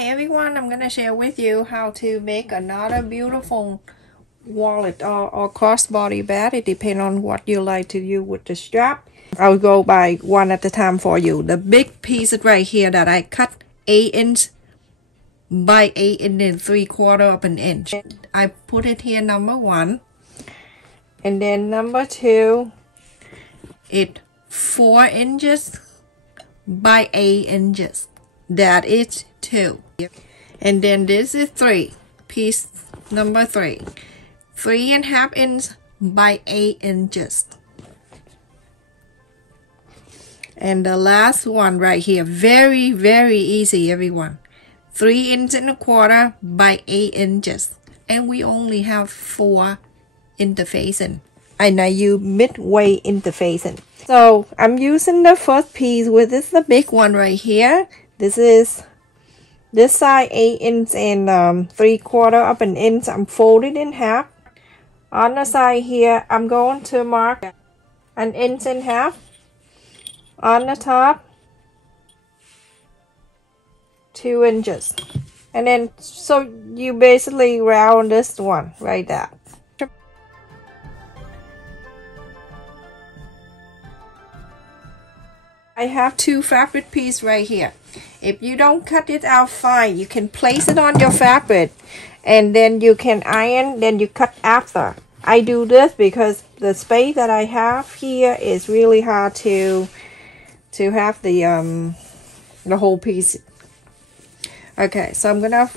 Hi everyone, I'm gonna share with you how to make another beautiful wallet or crossbody bag. It depends on what you like to do with the strap. I'll go by one at a time for you. The big piece right here that I cut 8 inch by 8 and then 3/4 of an inch. I put it here number 1, and then number 2 it 4 inches by 8 inches. That is 2. And then this is 3, piece number 3, 3.5 inches by 8 inches. And the last one right here, very easy everyone, 3.25 inches by 8 inches. And we only have 4 interfacing, and I use Midweight Interfacing. So I'm using the first piece, with this the big one right here. This is this side 8 inches and 3/4 of an inch. I'm folded in half. On the side here, I'm going to mark 1.5 inches. On the top, 2 inches. And then, so you basically round this one right there. I have 2 fabric pieces right here. If you don't cut it out fine, you can place it on your fabric and then you can iron, then you cut after. I do this because the space that I have here is really hard to have the whole piece. Okay, so I'm gonna,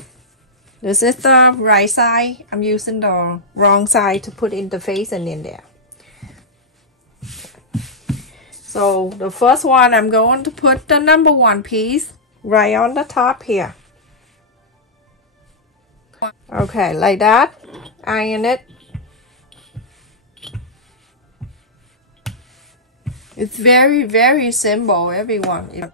this is the right side. I'm using the wrong side to put interfacing in there. So the first one, I'm going to put the number 1 piece right on the top here. Okay, like that. Iron it. It's very simple, everyone.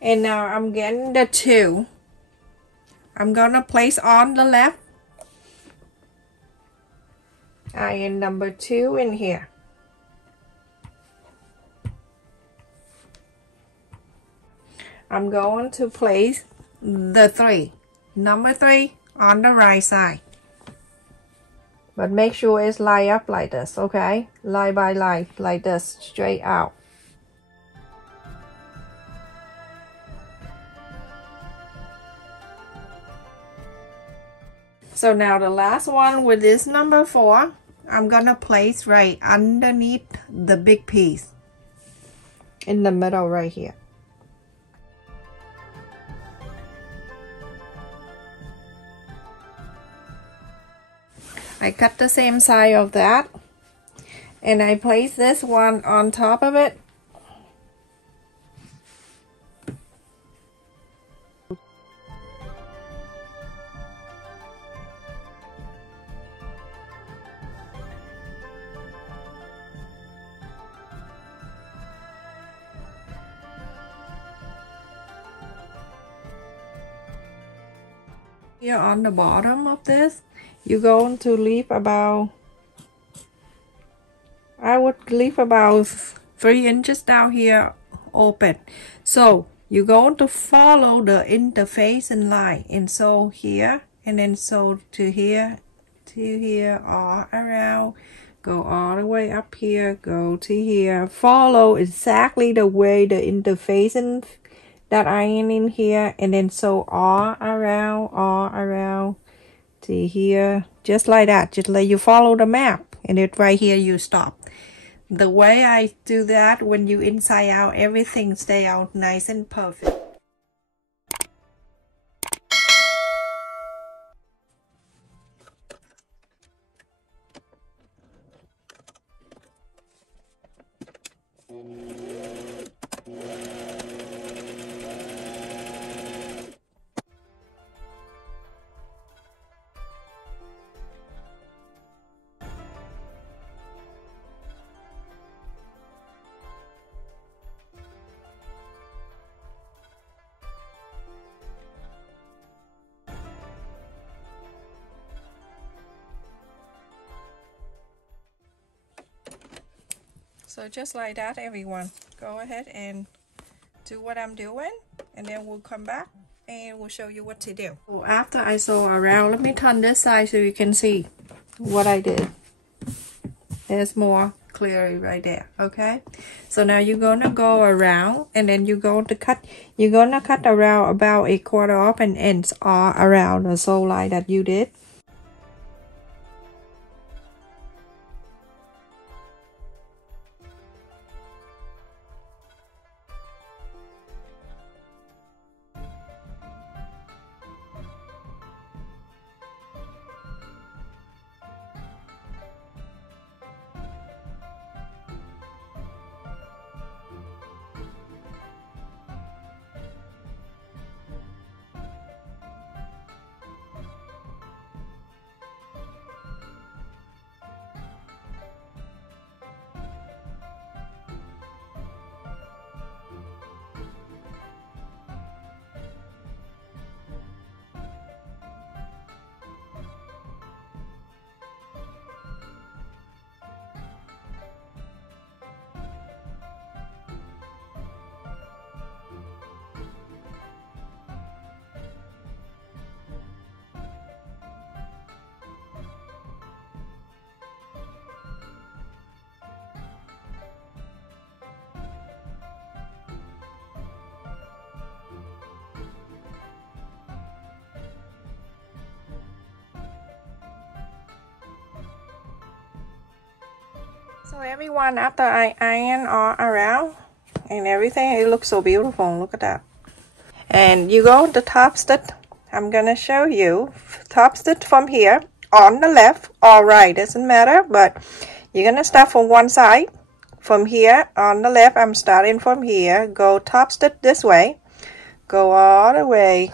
And now I'm getting the 2. I'm gonna place on the left. Iron number 2 in here. I'm going to place the 3, number 3 on the right side. But make sure it's line up like this, okay? Line by line, like this, straight out. So now the last one with this number 4, I'm gonna place right underneath the big piece. In the middle right here. I cut the same side of that. And I place this one on top of it. Here on the bottom of this, you're going to leave about, I would leave about 3 inches down here open. So you're going to follow the interfacing line, and so here, and then so to here, all around, go all the way up here, go to here, follow exactly the way the interfacing that iron in here, and then so all around to here, just like that. Just let you follow the map, and it right here you stop. The way I do that, when you inside out, everything stay out nice and perfect. So just like that, everyone, go ahead and do what I'm doing, and then we'll come back and we'll show you what to do. So after I sew around, let me turn this side so you can see what I did. There's more clearly right there. Okay, so now you're gonna go around, and then you're gonna cut around about 1/4 of an inch all around the sew line that you did. So everyone, after I iron all around and everything, it looks so beautiful. Look at that. And you go to top stitch. I'm gonna show you top stitch from here on the left or right, doesn't matter, but you're gonna start from one side. From here on the left, I'm starting from here. Go top stitch this way, go all the way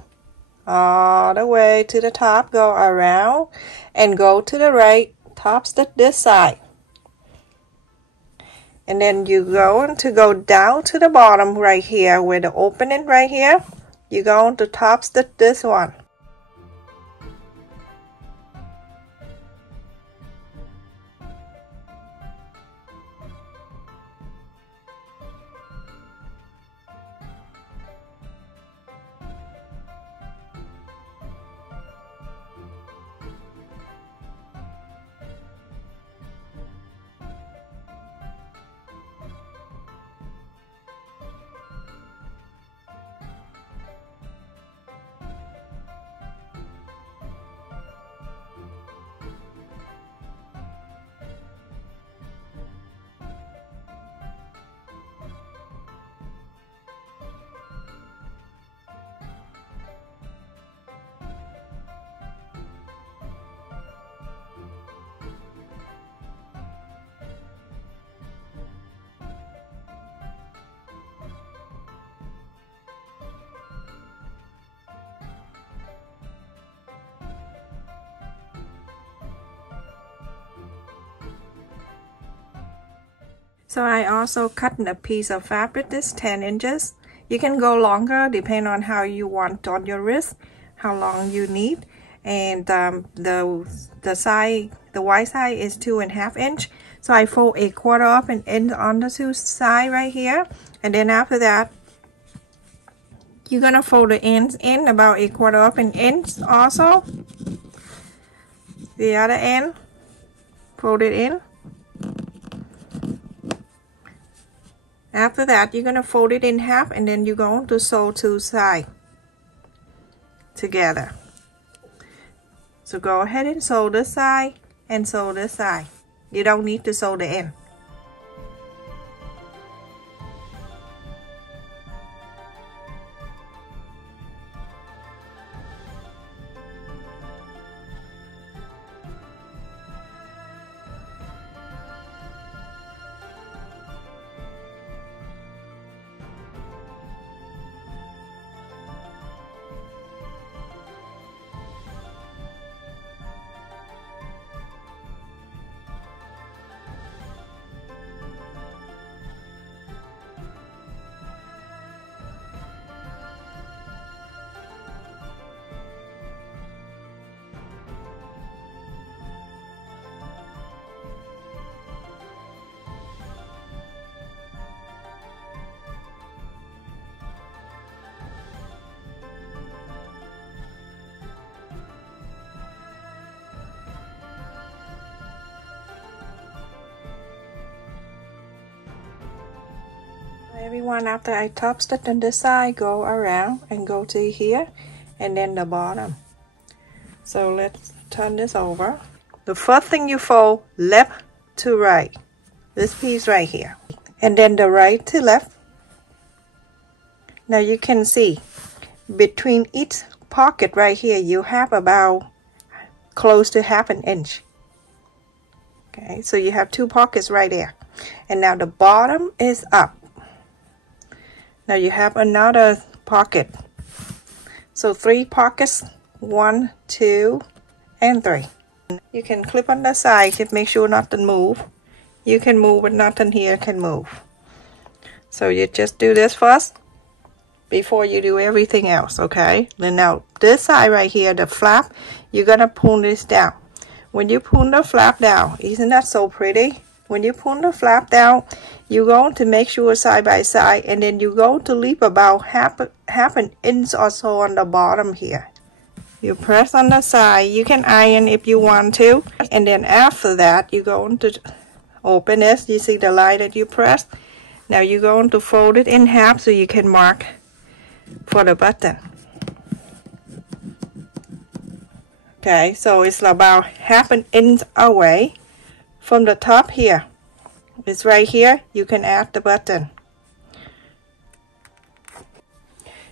to the top, go around and go to the right, top stitch this side. And then you're going to go down to the bottom right here where the opening right here. You're going to top stitch this one. So I also cut a piece of fabric, this 10 inches. You can go longer depending on how you want on your wrist, how long you need. And the side, the wide side is 2.5 inch. So I fold 1/4 of an inch on the two side right here. And then after that, you're gonna fold the ends in about 1/4 of an inch also. The other end, fold it in. After that, you're going to fold it in half, and then you're going to sew two sides together. So go ahead and sew this side and sew this side. You don't need to sew the end. Everyone, after I top stitch on this side, go around and go to here and then the bottom. So let's turn this over. The first thing you fold left to right, this piece right here, and then the right to left. Now you can see between each pocket right here you have about close to ½ inch. Okay, so you have 2 pockets right there, and now the bottom is up. Now you have another pocket, so 3 pockets, 1, 2, and 3. You can clip on the side to make sure nothing move. You can move, but nothing here can move. So you just do this first before you do everything else, okay? Then now this side right here, the flap, you're gonna pull this down. When you pull the flap down, isn't that so pretty? When you pull the flap down, you're going to make sure side by side, and then you're going to leave about half an inch or so on the bottom here. You press on the side. You can iron if you want to, and then after that you're going to open this. You see the line that you pressed? Now you're going to fold it in half so you can mark for the button. Okay, so it's about ½ an inch away from the top here. It's right here. You can add the button.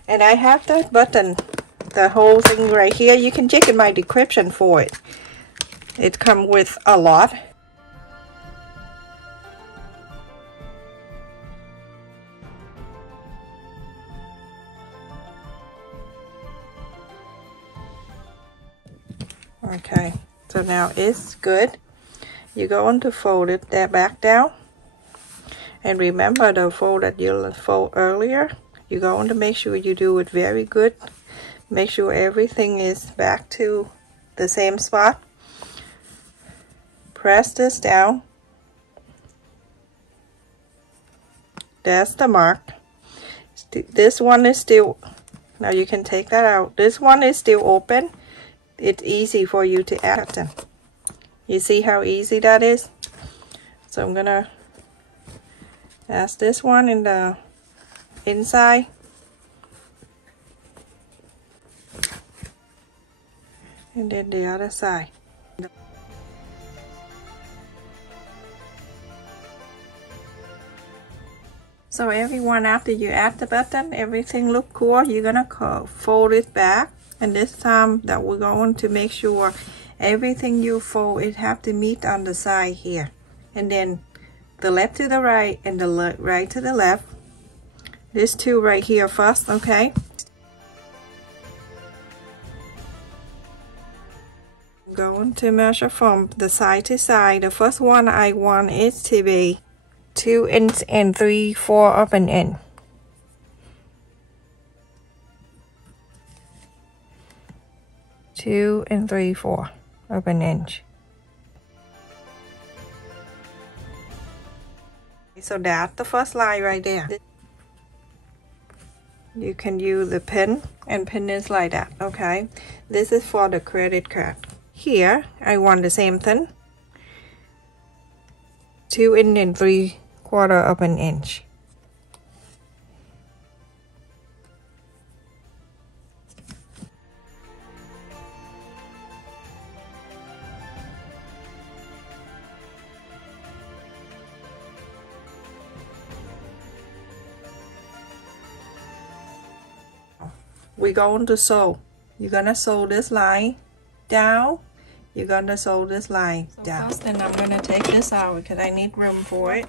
And I have that button, the whole thing right here. You can check in my description for it. It comes with a lot. Okay, so now it's good. You're going to fold it there back down, and remember the fold that you'll fold earlier. You're going to make sure you do it very good. Make sure everything is back to the same spot. Press this down. That's the mark. This one is still, now you can take that out. This one is still open. It's easy for you to add them. You see how easy that is? So I'm gonna add this one in the inside. And then the other side. So everyone, after you add the button, everything look cool. You're gonna fold it back, and this time that we're going to make sure everything you fold, it have to meet on the side here, and then the left to the right and the right to the left. This two right here first, okay? I'm going to measure from the side to side. The first one I want it to be 2 inch and 3/4 of an inch. Two and 3/4 of an inch. So that's the first line right there. You can use the pen and pin this like that, okay? This is for the credit card. Here, I want the same thing. 2 inch and 3/4 of an inch. We're going to sew. You're gonna sew this line down. You're gonna sew this line down. First, then I'm gonna take this out because I need room for it.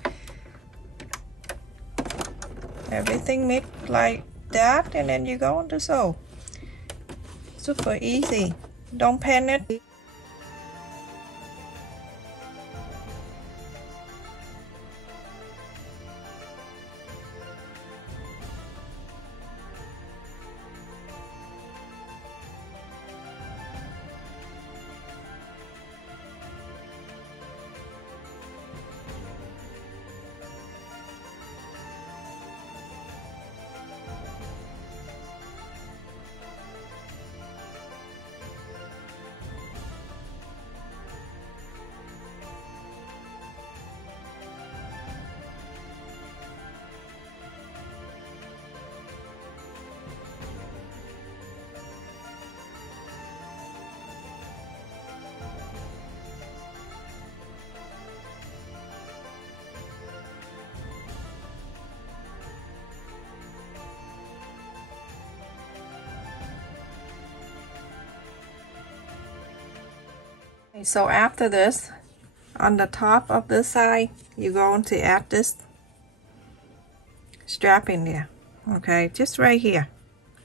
Everything made like that, and then you're going to sew. Super easy. Don't panic. So after this, on the top of this side, you're going to add this strap in there. Okay, just right here,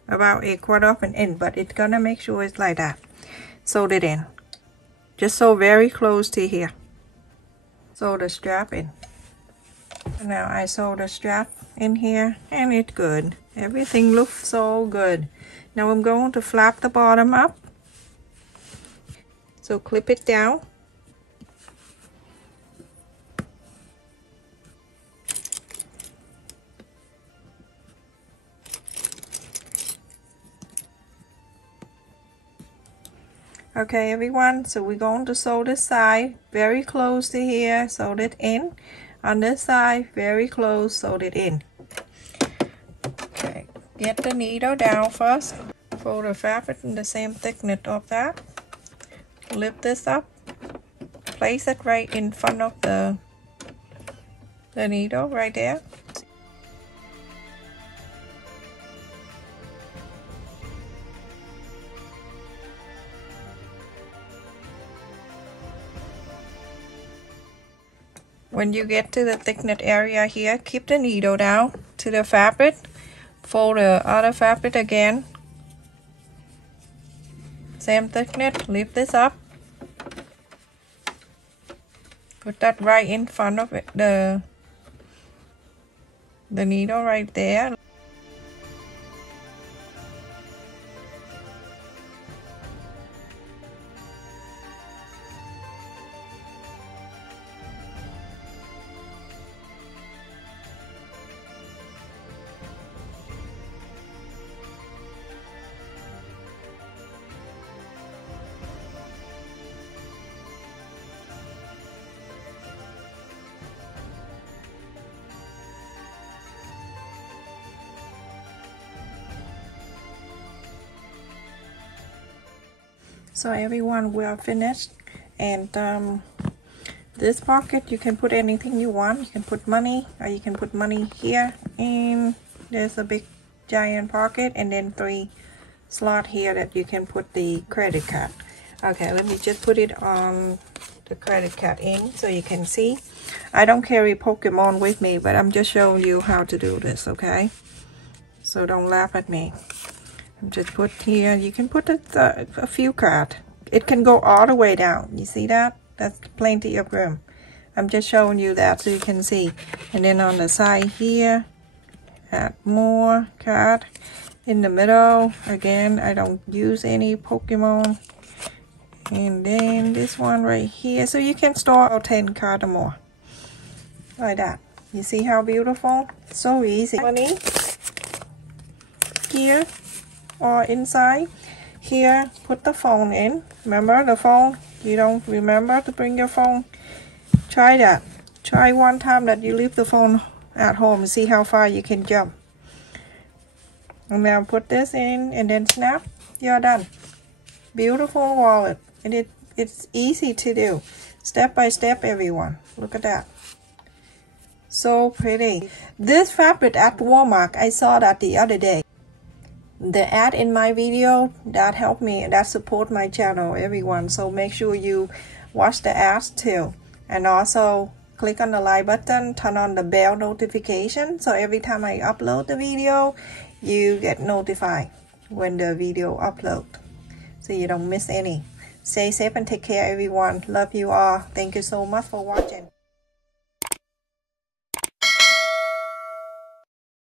about 1/4 of an inch, but it's gonna make sure it's like that. Sew it in, just so very close to here. Sew the strap in. Now I sew the strap in here, and it's good. Everything looks so good. Now I'm going to flap the bottom up. So clip it down. Okay everyone, so we're going to sew this side very close to here, sew it in. On this side, very close, sew it in. Okay, get the needle down first. Fold the fabric in the same thickness of that. Lift this up. Place it right in front of the needle right there. When you get to the thickness area here, keep the needle down to the fabric. Fold the other fabric again. Same thickness, lift this up. Put that right in front of it, the needle right there. So everyone, we are finished, and this pocket you can put anything you want. You can put money, or you can put money here, and there's a big giant pocket, and then 3 slots here that you can put the credit card. Okay, let me just put it on the credit card in so you can see. I don't carry Pokemon with me, but I'm just showing you how to do this, okay? So don't laugh at me. Just put here, you can put a few cards. It can go all the way down. You see that? That's plenty of room. I'm just showing you that so you can see. And then on the side here, add more card. In the middle, again, I don't use any Pokemon. And then this one right here. So you can store 10 cards or more. Like that. You see how beautiful? So easy. Money. Here. Or inside here, put the phone in. Remember the phone? You don't remember to bring your phone? Try that. Try one time that you leave the phone at home and see how far you can jump. And now put this in and then snap. You're done. Beautiful wallet. And it's easy to do. Step by step, everyone. Look at that. So pretty. This fabric at Walmart, I saw that the other day. The ad in my video, that helped me, that support my channel, everyone. So make sure you watch the ads too. And also click on the like button, turn on the bell notification. So every time I upload the video, you get notified when the video upload. So you don't miss any. Stay safe and take care everyone. Love you all. Thank you so much for watching.